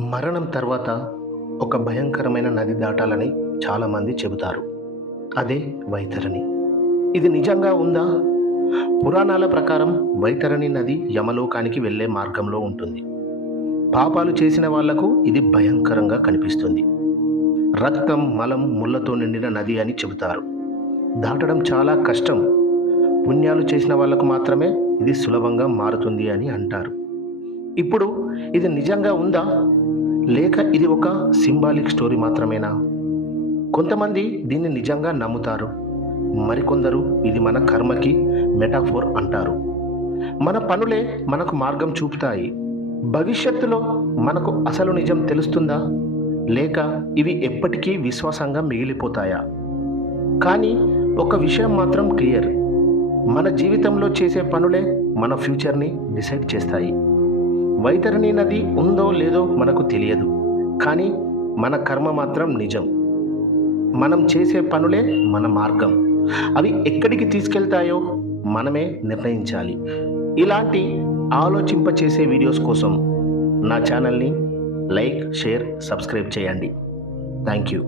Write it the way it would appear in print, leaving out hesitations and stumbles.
మరణం తర్వాత ఒక భయంకరమైన నది దాటాలని చాలామంది చెబుతారు. అదే వైతరణి. ఇది నిజంగా ఉందా? పురాణాల ప్రకారం వైతరణి నది యమలోకానికి వెళ్ళే మార్గంలో ఉంటుంది. పాపాలు చేసిన వాళ్లకు ఇది భయంకరంగా కనిపిస్తుంది. రక్తం, మలం, ముళ్ళతో నిండిన నది అని చెబుతారు. దాటడం చాలా కష్టం. పుణ్యాలు చేసిన వాళ్లకు మాత్రమే ఇది సులభంగా మారుతుంది అని అంటారు. ఇప్పుడు ఇది నిజంగా ఉందా, లేక ఇది ఒక సింబాలిక్ స్టోరీ మాత్రమేనా? కొంతమంది దీన్ని నిజంగా నమ్ముతారు, మరికొందరు ఇది మన కర్మకి మెటాఫోర్ అంటారు. మన పనులే మనకు మార్గం చూపుతాయి. భవిష్యత్తులో మనకు అసలు నిజం తెలుస్తుందా, లేక ఇవి ఎప్పటికీ విశ్వాసంగా మిగిలిపోతాయా? కానీ ఒక విషయం మాత్రం క్లియర్, మన జీవితంలో చేసే పనులే మన ఫ్యూచర్ని డిసైడ్ చేస్తాయి. వైతరణి నది ఉందో లేదో మనకు తెలియదు, కానీ మన కర్మ మాత్రం నిజం. మనం చేసే పనులే మన మార్గం. అవి ఎక్కడికి తీసుకెళ్తాయో మనమే నిర్ణయించాలి. ఇలాంటి ఆలోచింపచేసే వీడియోస్ కోసం నా ఛానల్ని లైక్, షేర్, సబ్స్క్రైబ్ చేయండి. Thank you.